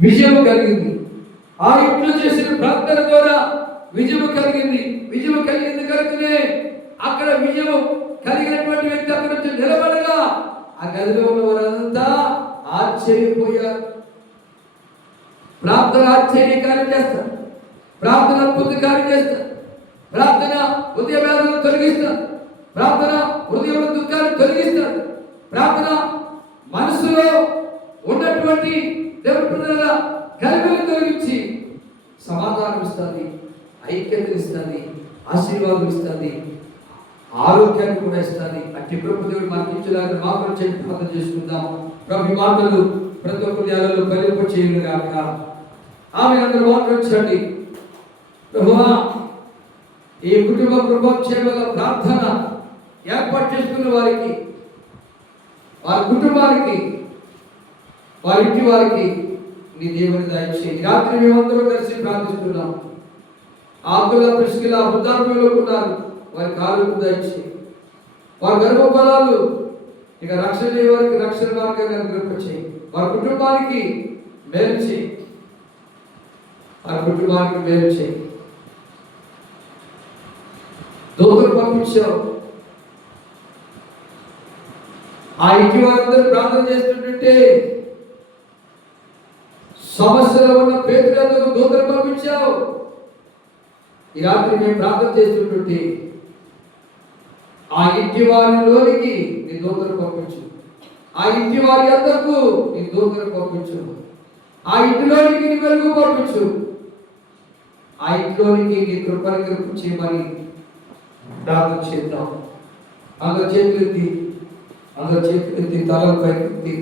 విజయం కలిగింది. ఆ ఇంట్లో చేసిన ప్రార్థన ద్వారా విజయం కలిగింది. విజయం కలిగింది కనుకనే అక్కడ విజయం కలిగినటువంటి వ్యక్తి అక్కడ నుంచి నిలబడగా ఆ గదిలో ఉన్న వారంతా ఆశ్చర్యపోయారు. ప్రార్థన ఆశ్చర్యకార్యం చేస్తారు. ప్రార్థన అద్భుత కార్యం చేస్తారు. ప్రార్థన ఉదయ వేదనను తొలగిస్తారు. ప్రార్థన హృదయంలో దుఃఖాన్ని తొలగిస్తారు. ప్రార్థన ఉన్నటువంటి దేవుడి పిల్లల కలిమిని తొలగించి సమాధానం ఇస్తుంది ఐక్యతను ఇస్తుంది ఆశీర్వాదం ఇస్తుంది ఆరోగ్యాన్ని కూడా ఇస్తుంది. అట్టి ప్రభు దేవుడు మనకి ఇచ్చేలాగా మాత్రం చెప్పి ప్రార్థన చేసుకుందాం. ప్రభు మాటలు ప్రతి ఒక్క దేవాలలో ఫలింప చేయను గాక. ఆమె అందరూ మాట్లాడించండి ప్రభువా ఈ కుటుంబ కృపక్షేమల ప్రార్థన ఏర్పాటు చేసుకున్న వారికి వారి కుటుంబానికి వారి ఇంటి వారికి నీ దేవుని దయచేయి రాత్రి మేమందరం కలిసి ప్రార్థిస్తున్నాం. ఆకుల పిసికిల వృద్ధాప్యంలో ఉన్నారు. వారి కాళ్ళకు దయచేయి వారి గర్భఫలాలు ఇక రక్షణ లేని వారికి రక్షణ మార్గాన్ని అనుగ్రహించేయి వారి కుటుంబానికి మేలు చేయి వారి కుటుంబానికి మేలు చేయి దూతలు పంపించావు ఆ ఇంటి వారందరూ ప్రార్థన చేస్తుంటే సమస్యలో ఉన్న పేదలకు దూతలు పంపించావు. ఈ రాత్రి మేము ప్రార్థన చేస్తున్నటువంటి ఆ ఇంటి వారిలోనికి నీ దూతలు పంపించు. ఆ ఇంటి వారి అందరకు నీ దూతలు పంపించు. ఆ ఇంటిలోనికి నీ వెలుగు పంపించు. ఆ ఇంట్లోనికి నీ కృపను కృప చేయమని ప్రార్థన చేద్దాం. అందరు చేతులెత్తి అందరి చేతులెత్తి తలపై ఎత్తి